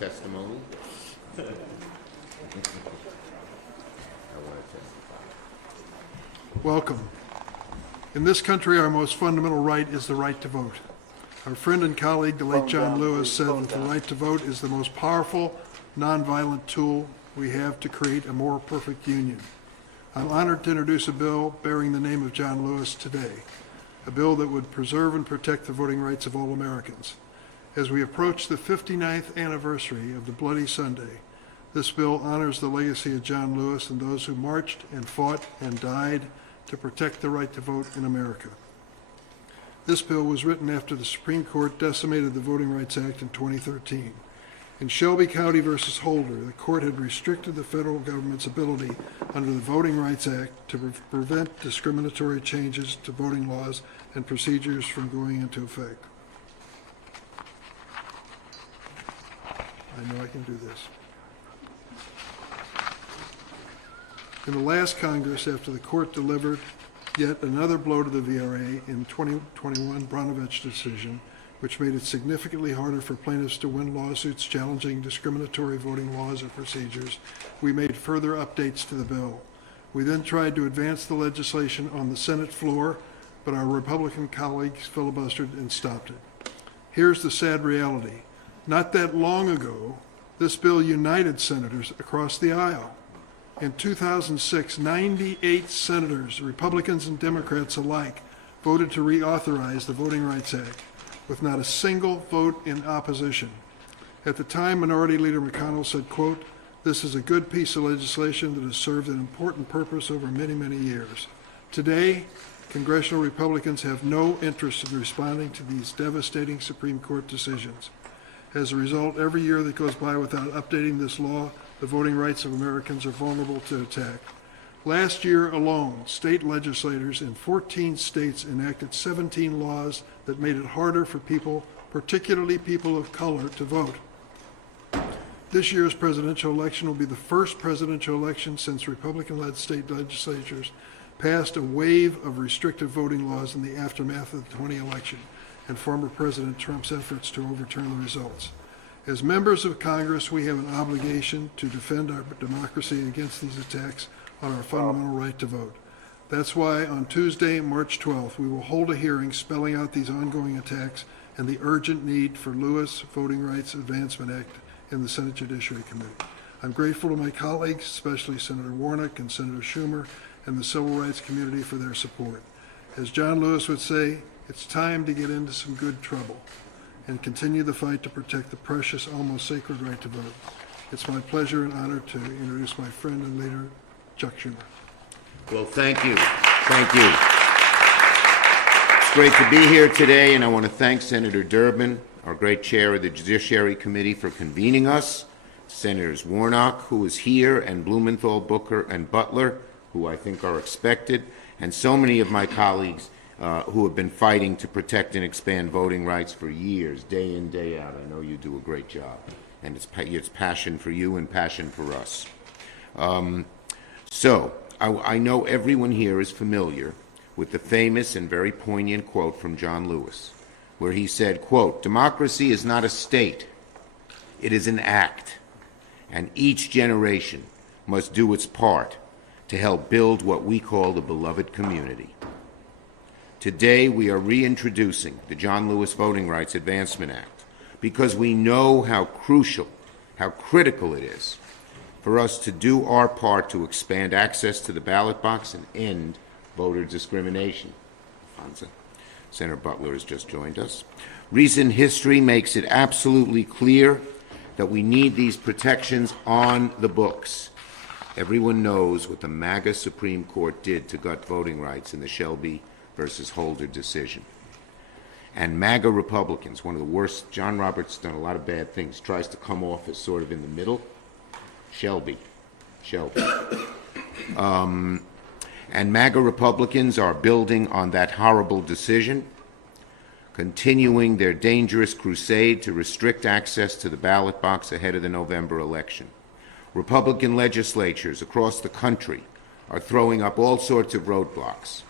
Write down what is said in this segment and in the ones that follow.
testimony. Welcome. In this country, our most fundamental right is the right to vote. Our friend and colleague, the late John Lewis, said that the right to vote is the most powerful, nonviolent tool we have to create a more perfect union. I'm honored to introduce a bill bearing the name of John Lewis today, a bill that would preserve and protect the voting rights of all Americans. As we approach the 59th anniversary of the Bloody Sunday, this bill honors the legacy of John Lewis and those who marched and fought and died to protect the right to vote in America. This bill was written after the Supreme Court decimated the Voting Rights Act in 2013. In Shelby County versus Holder, the court had restricted the federal government's ability under the Voting Rights Act to prevent discriminatory changes to voting laws and procedures from going into effect. I know I can do this. In the last Congress, after the court delivered yet another blow to the VRA in 2021 Brnovich decision, which made it significantly harder for plaintiffs to win lawsuits challenging discriminatory voting laws or procedures, we made further updates to the bill. We then tried to advance the legislation on the Senate floor, but our Republican colleagues filibustered and stopped it. Here's the sad reality. Not that long ago, this bill united senators across the aisle. In 2006, 98 senators, Republicans and Democrats alike, voted to reauthorize the Voting Rights Act, with not a single vote in opposition. At the time, Minority Leader McConnell said, quote, "This is a good piece of legislation that has served an important purpose over many, many years." Today, congressional Republicans have no interest in responding to these devastating Supreme Court decisions. As a result, every year that goes by without updating this law, the voting rights of Americans are vulnerable to attack. Last year alone, state legislators in 14 states enacted 17 laws that made it harder for people, particularly people of color, to vote. This year's presidential election will be the first presidential election since Republican-led state legislatures passed a wave of restrictive voting laws in the aftermath of the 2020 election and former President Trump's efforts to overturn the results. As members of Congress, we have an obligation to defend our democracy against these attacks on our fundamental right to vote. That's why on Tuesday, March 12th, we will hold a hearing spelling out these ongoing attacks and the urgent need for Lewis Voting Rights Advancement Act in the Senate Judiciary Committee. I'm grateful to my colleagues, especially Senator Warnock and Senator Schumer, and the civil rights community for their support. As John Lewis would say, it's time to get into some good trouble and continue the fight to protect the precious, almost sacred right to vote. It's my pleasure and honor to introduce my friend and leader, Chuck Schumer. Well, thank you. Thank you. It's great to be here today, and I want to thank Senator Durbin, our great chair of the Judiciary Committee, for convening us, Senators Warnock, who is here, and Blumenthal, Booker, and Butler, who I think are expected, and so many of my colleagues who have been fighting to protect and expand voting rights for years, day in, day out. I know you do a great job, and it's passion for you and passion for us. So I know everyone here is familiar with the famous and very poignant quote from John Lewis, where he said, quote, "Democracy is not a state, it is an act, and each generation must do its part to help build what we call the beloved community." Today, we are reintroducing the John Lewis Voting Rights Advancement Act because we know how crucial, how critical it is for us to do our part to expand access to the ballot box and end voter discrimination. Senator Butler has just joined us. Recent history makes it absolutely clear that we need these protections on the books. Everyone knows what the MAGA Supreme Court did to gut voting rights in the Shelby versus Holder decision. And MAGA Republicans, one of the worst, John Roberts done a lot of bad things, tries to come off as sort of in the middle. Shelby. And MAGA Republicans are building on that horrible decision, continuing their dangerous crusade to restrict access to the ballot box ahead of the November election. Republican legislatures across the country are throwing up all sorts of roadblocks: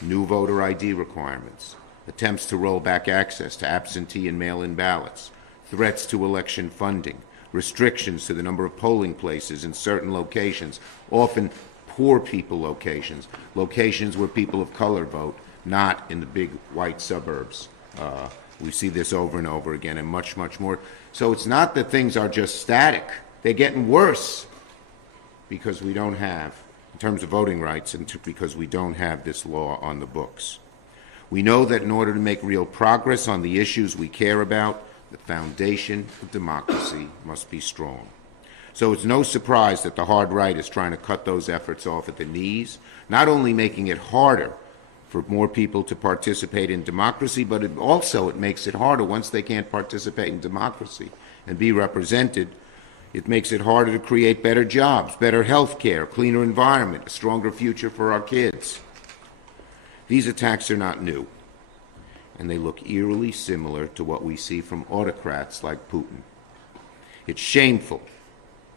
new voter ID requirements, attempts to roll back access to absentee and mail-in ballots, threats to election funding, restrictions to the number of polling places in certain locations, often poor people locations, locations where people of color vote, not in the big white suburbs. We see this over and over again, and much, much more. So it's not that things are just static. They're getting worse because we don't have, in terms of voting rights, and because we don't have this law on the books. We know that in order to make real progress on the issues we care about, the foundation of democracy must be strong. So it's no surprise that the hard right is trying to cut those efforts off at the knees, not only making it harder for more people to participate in democracy, but it makes it harder once they can't participate in democracy and be represented. It makes it harder to create better jobs, better health care, cleaner environment, a stronger future for our kids. These attacks are not new, and they look eerily similar to what we see from autocrats like Putin. It's shameful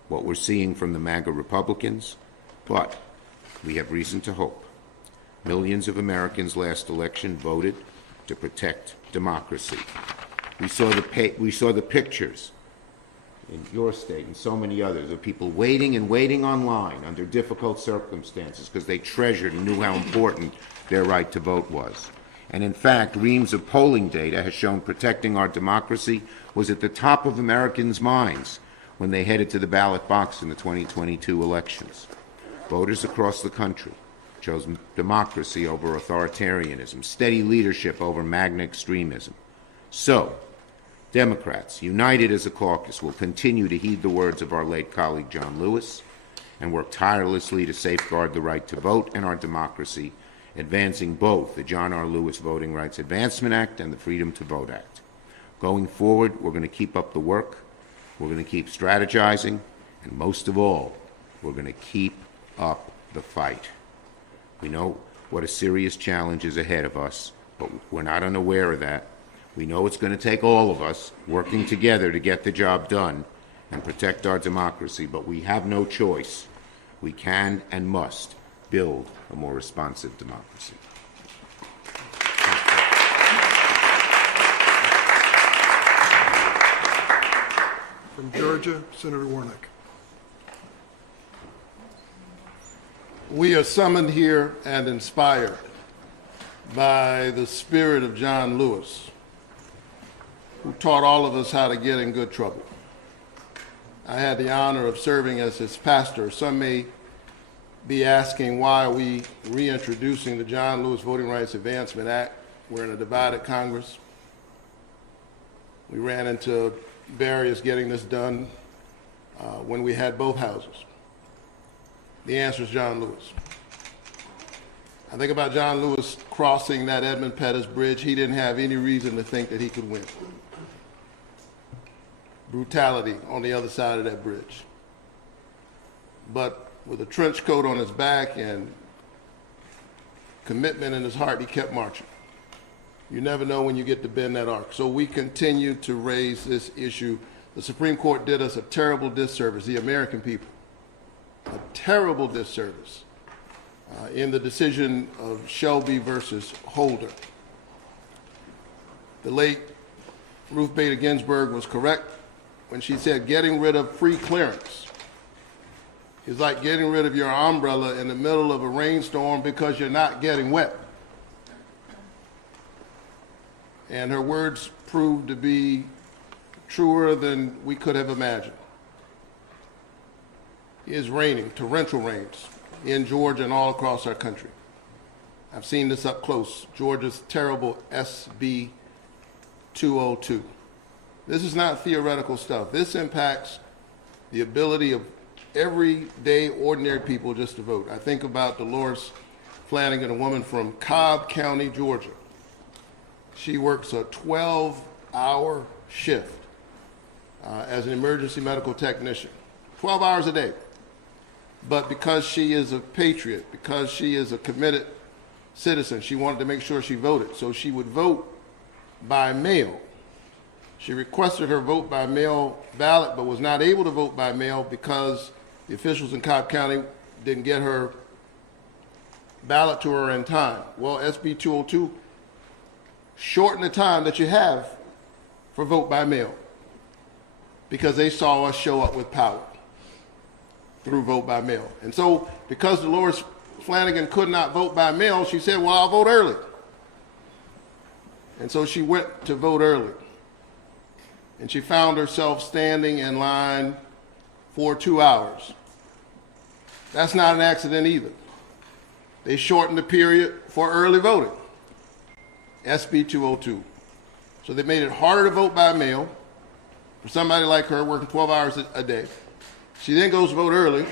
what we're seeing from the MAGA Republicans, but we have reason to hope. Millions of Americans last election voted to protect democracy. We saw the pictures in your state and so many others of people waiting and waiting online under difficult circumstances because they treasured and knew how important their right to vote was. And in fact, reams of polling data has shown protecting our democracy was at the top of Americans' minds when they headed to the ballot box in the 2022 elections. Voters across the country chose democracy over authoritarianism, steady leadership over MAGA extremism. So, Democrats, united as a caucus, will continue to heed the words of our late colleague John Lewis and work tirelessly to safeguard the right to vote and our democracy, advancing both the John R. Lewis Voting Rights Advancement Act and the Freedom to Vote Act. Going forward, we're going to keep up the work, we're going to keep strategizing, and most of all, we're going to keep up the fight. We know what a serious challenge is ahead of us, but we're not unaware of that. We know it's going to take all of us working together to get the job done and protect our democracy, but we have no choice. We can and must build a more responsive democracy. From Georgia, Senator Warnock. We are summoned here and inspired by the spirit of John Lewis, who taught all of us how to get in good trouble. I had the honor of serving as his pastor. Some may be asking, why are we reintroducing the John Lewis Voting Rights Advancement Act? We're in a divided Congress. We ran into barriers getting this done when we had both houses. The answer is John Lewis. I think about John Lewis crossing that Edmund Pettus Bridge. He didn't have any reason to think that he could win. Brutality on the other side of that bridge. But with a trench coat on his back and commitment in his heart, he kept marching. You never know when you get to bend that arc. So we continue to raise this issue. The Supreme Court did us a terrible disservice, the American people, a terrible disservice in the decision of Shelby versus Holder. The late Ruth Bader Ginsburg was correct when she said getting rid of free clearance is like getting rid of your umbrella in the middle of a rainstorm because you're not getting wet. And her words proved to be truer than we could have imagined. It is raining, torrential rains, in Georgia and all across our country. I've seen this up close, Georgia's terrible SB 202. This is not theoretical stuff. This impacts the ability of everyday, ordinary people just to vote. I think about Dolores Flanagan, a woman from Cobb County, Georgia. She works a 12-hour shift as an emergency medical technician, 12 hours a day. But because she is a patriot, because she is a committed citizen, she wanted to make sure she voted. So she would vote by mail. She requested her vote by mail ballot, but was not able to vote by mail because the officials in Cobb County didn't get her ballot to her in time. Well, SB 202 shortened the time that you have for vote by mail, because they saw us show up with power through vote by mail. And so because Dolores Flanagan could not vote by mail, she said, well, I'll vote early. And so she went to vote early. And she found herself standing in line for 2 hours. That's not an accident either. They shortened the period for early voting, SB 202. So they made it harder to vote by mail for somebody like her working 12 hours a day. She then goes to vote early,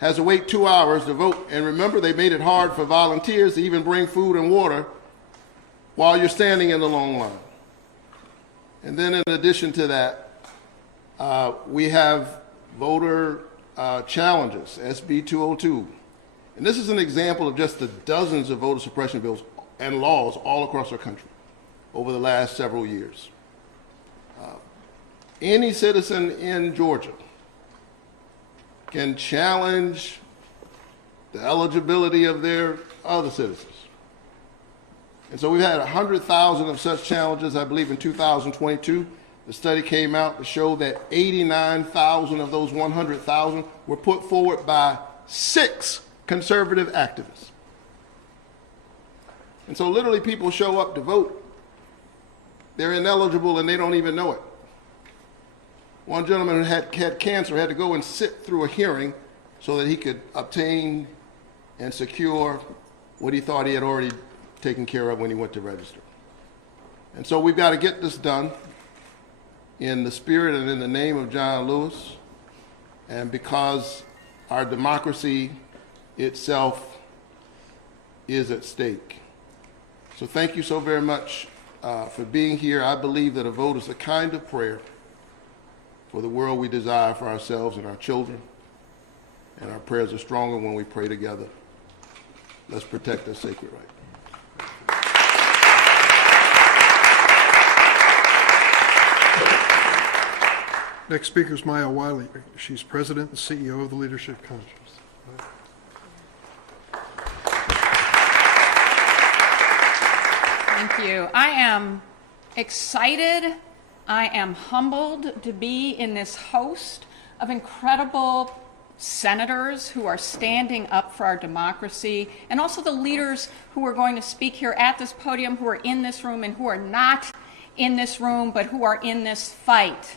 has to wait 2 hours to vote. And remember, they made it hard for volunteers to even bring food and water while you're standing in the long line. And then in addition to that, we have voter challenges, SB 202. And this is an example of just the dozens of voter suppression bills and laws all across our country over the last several years. Any citizen in Georgia can challenge the eligibility of their other citizens. And so we've had 100,000 of such challenges, I believe, in 2022. The study came out to show that 89,000 of those 100,000 were put forward by 6 conservative activists. And so literally people show up to vote. They're ineligible and they don't even know it. One gentleman who had cancer had to go and sit through a hearing so that he could obtain and secure what he thought he had already taken care of when he went to register. And so we've got to get this done in the spirit and in the name of John Lewis, and because our democracy itself is at stake. So thank you so very much for being here. I believe that a vote is a kind of prayer for the world we desire for ourselves and our children, and our prayers are stronger when we pray together. Let's protect our sacred right. Next speaker is Maya Wiley. She's president and CEO of the Leader Chuck Schumer. Thank you. I am excited. I am humbled to be in this host of incredible senators who are standing up for our democracy, and also the leaders who are going to speak here at this podium, who are in this room and who are not in this room, but who are in this fight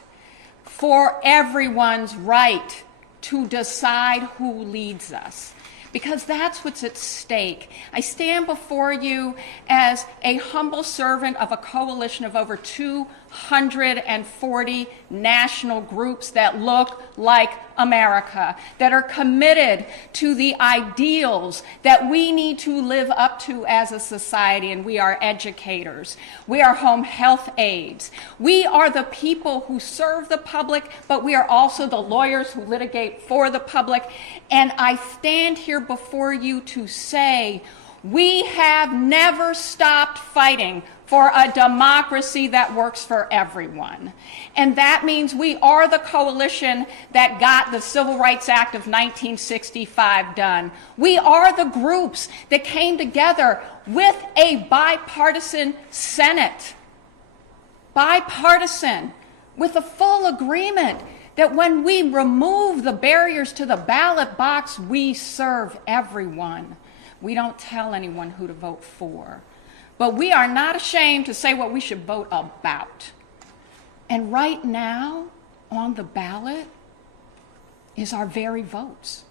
for everyone's right to decide who leads us, because that's what's at stake. I stand before you as a humble servant of a coalition of over 240 national groups that look like America, that are committed to the ideals that we need to live up to as a society. And we are educators. We are home health aides. We are the people who serve the public, but we are also the lawyers who litigate for the public. And I stand here before you to say, we have never stopped fighting for a democracy that works for everyone. And that means we are the coalition that got the Civil Rights Act of 1965 done. We are the groups that came together with a bipartisan Senate. Bipartisan, with a full agreement that when we remove the barriers to the ballot box, we serve everyone. We don't tell anyone who to vote for. But we are not ashamed to say what we should vote about. And right now, on the ballot, is our very votes.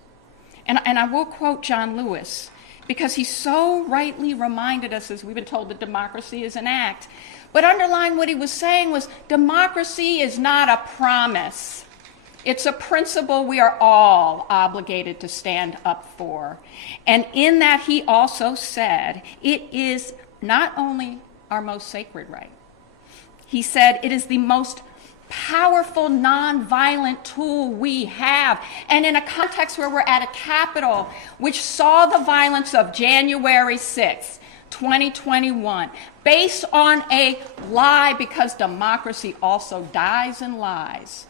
And I will quote John Lewis, because he so rightly reminded us, as we've been told, that democracy is an act. But underlying what he was saying was, democracy is not a promise. It's a principle we are all obligated to stand up for. And in that, he also said, it is not only our most sacred right. He said it is the most powerful nonviolent tool we have. And in a context where we're at a Capitol, which saw the violence of January 6th, 2021, based on a lie, because democracy also dies in lies,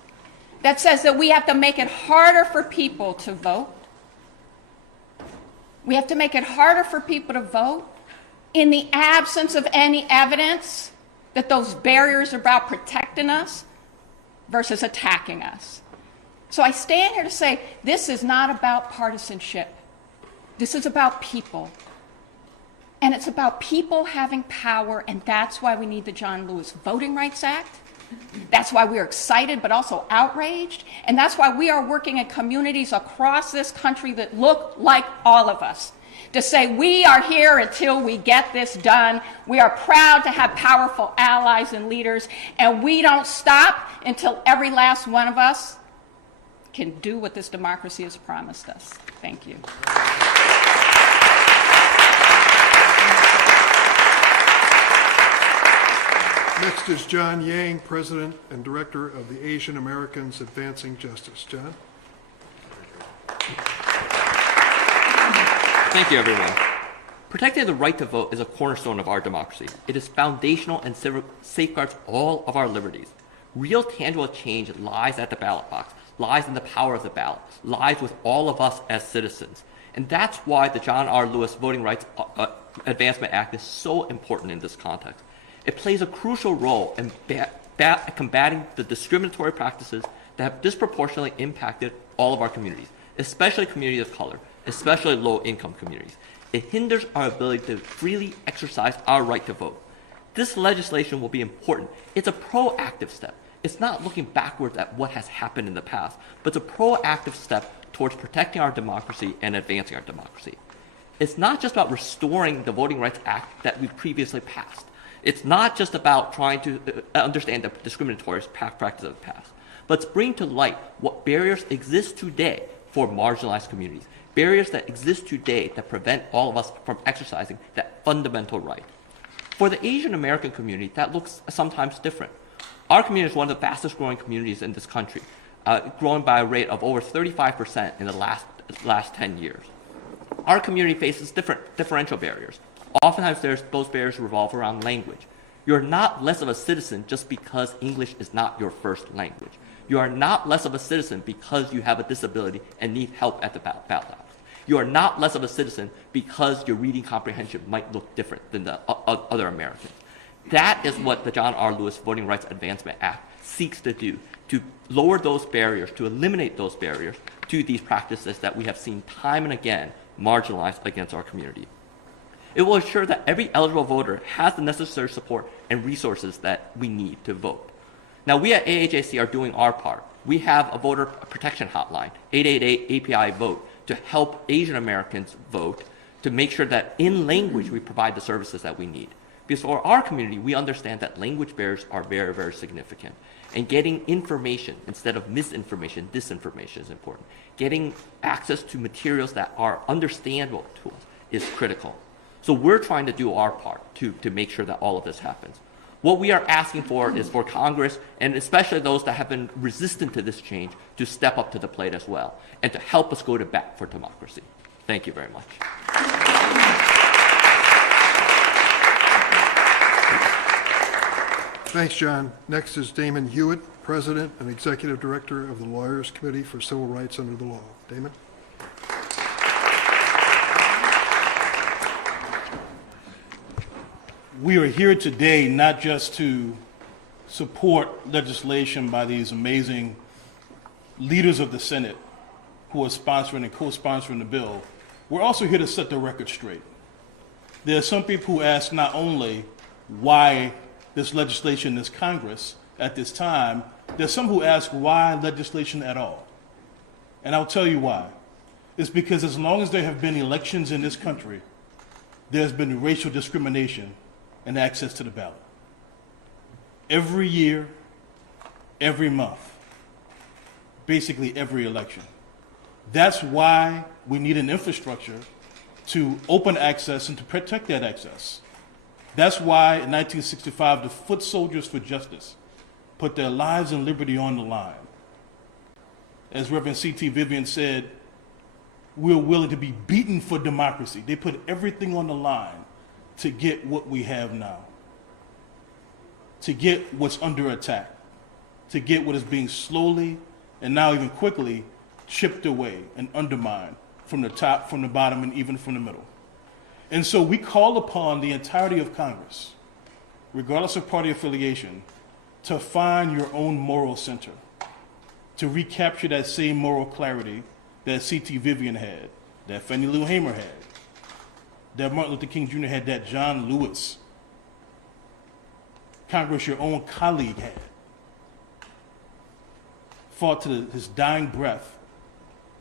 that says that we have to make it harder for people to vote. We have to make it harder for people to vote in the absence of any evidence that those barriers are about protecting us. versus attacking us. So I stand here to say this is not about partisanship. This is about people. And it's about people having power, and that's why we need the John Lewis Voting Rights Act. That's why we are excited but also outraged. And that's why we are working in communities across this country that look like all of us to say we are here until we get this done. We are proud to have powerful allies and leaders, and we don't stop until every last one of us can do what this democracy has promised us. Thank you. Next is John Yang, President and Director of the Asian Americans Advancing Justice. John? Thank you, everyone. Protecting the right to vote is a cornerstone of our democracy. It is foundational and safeguards all of our liberties. Real tangible change lies at the ballot box, lies in the power of the ballot, lies with all of us as citizens. And that's why the John R. Lewis Voting Rights Advancement Act is so important in this context. It plays a crucial role in combating the discriminatory practices that have disproportionately impacted all of our communities, especially communities of color, especially low-income communities. It hinders our ability to freely exercise our right to vote. This legislation will be important. It's a proactive step. It's not looking backwards at what has happened in the past, but it's a proactive step towards protecting our democracy and advancing our democracy. It's not just about restoring the Voting Rights Act that we previously passed. It's not just about trying to understand the discriminatory practices of the past, but it's bringing to light what barriers exist today for marginalized communities, barriers that exist today that prevent all of us from exercising that fundamental right. For the Asian American community, that looks sometimes different. Our community is one of the fastest growing communities in this country, growing by a rate of over 35% in the last 10 years. Our community faces differential barriers. Oftentimes, those barriers revolve around language. You're not less of a citizen just because English is not your first language. You are not less of a citizen because you have a disability and need help at the ballot box. You are not less of a citizen because your reading comprehension might look different than the other Americans. That is what the John R. Lewis Voting Rights Advancement Act seeks to do, to lower those barriers, to eliminate those barriers to these practices that we have seen time and again marginalized against our community. It will ensure that every eligible voter has the necessary support and resources that we need to vote. Now, we at AHAC are doing our part. We have a voter protection hotline, 888-API-VOTE, to help Asian Americans vote, to make sure that in language we provide the services that we need. Because for our community, we understand that language barriers are very, very significant. And getting information instead of misinformation, disinformation is important. Getting access to materials that are understandable to us is critical. So we're trying to do our part to make sure that all of this happens. What we are asking for is for Congress, and especially those that have been resistant to this change, to step up to the plate as well, and to help us go to bat for democracy. Thank you very much. Thanks, John. Next is Damon Hewitt, President and Executive Director of the Lawyers Committee for Civil Rights Under the Law. Damon? We are here today not just to support legislation by these amazing leaders of the Senate who are sponsoring and co-sponsoring the bill. We're also here to set the record straight. There are some people who ask not only why this legislation in this Congress at this time, there's some who ask why legislation at all. And I'll tell you why. It's because as long as there have been elections in this country, there's been racial discrimination and access to the ballot. Every year, every month, basically every election. That's why we need an infrastructure to open access and to protect that access. That's why in 1965, the foot soldiers for justice put their lives and liberty on the line. As Reverend C.T. Vivian said, we're willing to be beaten for democracy. They put everything on the line to get what we have now, to get what's under attack, to get what is being slowly and now even quickly chipped away and undermined from the top, from the bottom, and even from the middle. And so we call upon the entirety of Congress, regardless of party affiliation, to find your own moral center, to recapture that same moral clarity that C.T. Vivian had, that Fannie Lou Hamer had, that Martin Luther King Jr. had, that John Lewis, Congress, your own colleague, had. Fought to his dying breath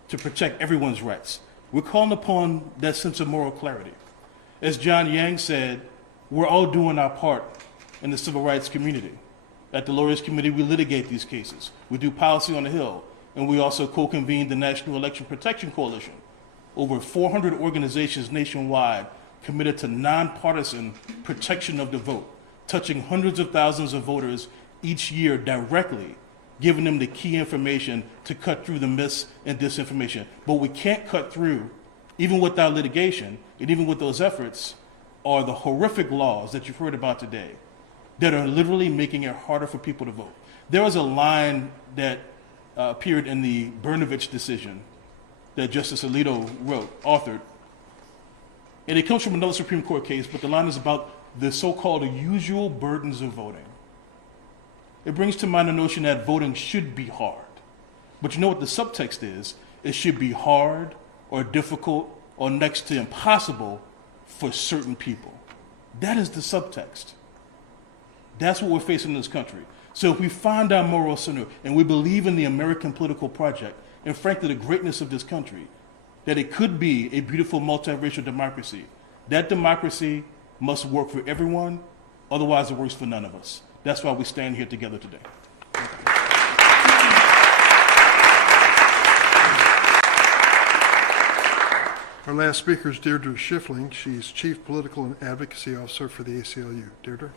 to protect everyone's rights. We're calling upon that sense of moral clarity. As John Yang said, we're all doing our part in the civil rights community. At the Lawyers Committee, we litigate these cases. We do policy on the Hill, and we also co-convene the National Election Protection Coalition. Over 400 organizations nationwide committed to nonpartisan protection of the vote, touching hundreds of thousands of voters each year directly, giving them the key information to cut through the myths and disinformation. But we can't cut through, even without litigation, and even with those efforts, are the horrific laws that you've heard about today that are literally making it harder for people to vote. There was a line that appeared in the Brnovich decision that Justice Alito authored, and it comes from another Supreme Court case, but the line is about the so-called usual burdens of voting. It brings to mind the notion that voting should be hard. But you know what the subtext is? It should be hard or difficult or next to impossible for certain people. That is the subtext. That's what we're facing in this country. So if we find our moral center and we believe in the American political project and frankly the greatness of this country, that it could be a beautiful multiracial democracy, that democracy must work for everyone, otherwise it works for none of us. That's why we stand here together today. Our last speaker is Deirdre Schiffling. She's Chief Political and Advocacy Officer for the ACLU. Deirdre?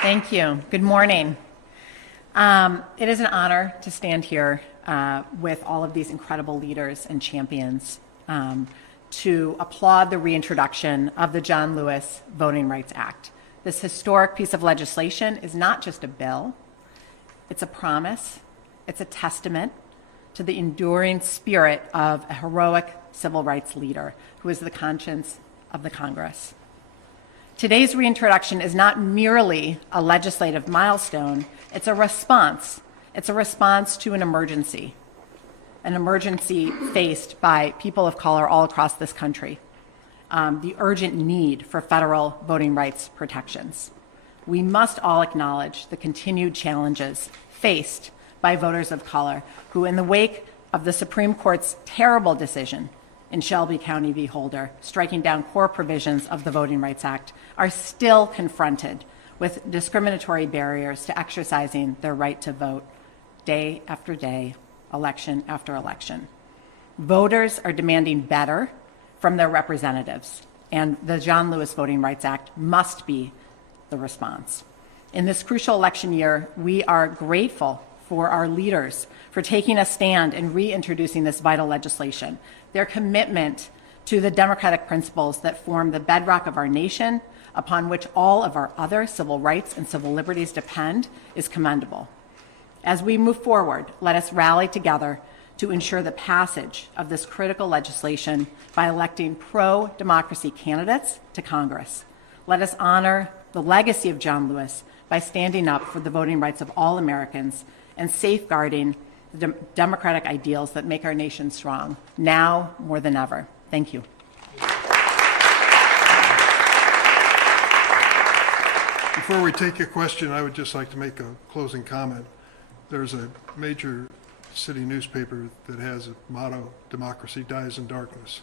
Thank you. Good morning. It is an honor to stand here with all of these incredible leaders and champions to applaud the reintroduction of the John Lewis Voting Rights Act. This historic piece of legislation is not just a bill, it's a promise, it's a testament to the enduring spirit of a heroic civil rights leader who is the conscience of the Congress. Today's reintroduction is not merely a legislative milestone, it's a response. It's a response to an emergency faced by people of color all across this country, the urgent need for federal voting rights protections. We must all acknowledge the continued challenges faced by voters of color who, in the wake of the Supreme Court's terrible decision in Shelby County v. Holder, striking down core provisions of the Voting Rights Act, are still confronted with discriminatory barriers to exercising their right to vote day after day, election after election. Voters are demanding better from their representatives, and the John Lewis Voting Rights Act must be the response. In this crucial election year, we are grateful for our leaders for taking a stand and reintroducing this vital legislation. Their commitment to the democratic principles that form the bedrock of our nation, upon which all of our other civil rights and civil liberties depend, is commendable. As we move forward, let us rally together to ensure the passage of this critical legislation by electing pro-democracy candidates to Congress. Let us honor the legacy of John Lewis by standing up for the voting rights of all Americans and safeguarding the democratic ideals that make our nation strong, now more than ever. Thank you. Before we take your question, I would just like to make a closing comment. There's a major city newspaper that has a motto, "Democracy dies in darkness."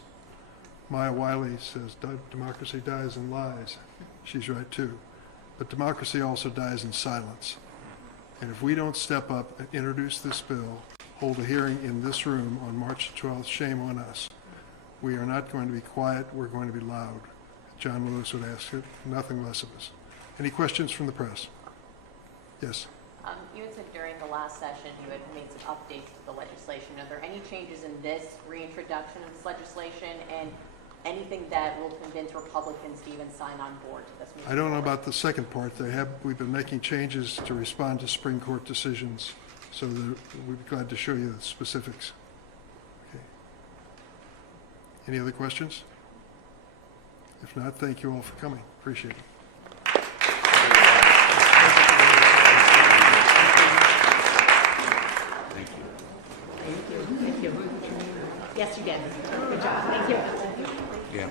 Maya Wiley says, "Democracy dies in lies." She's right too. But democracy also dies in silence. And if we don't step up and introduce this bill, hold a hearing in this room on March 12th, shame on us. We are not going to be quiet, we're going to be loud. John Lewis would ask it, nothing less of us. Any questions from the press? Yes. You had said during the last session you had made some updates to the legislation. Are there any changes in this reintroduction of this legislation and anything that will convince Republicans to even sign on board to this? I don't know about the second part. We've been making changes to respond to Supreme Court decisions, so we'd be glad to show you the specifics. Okay. Any other questions? If not, thank you all for coming. Appreciate it. Yes, you did. Good job. Thank you. Yeah.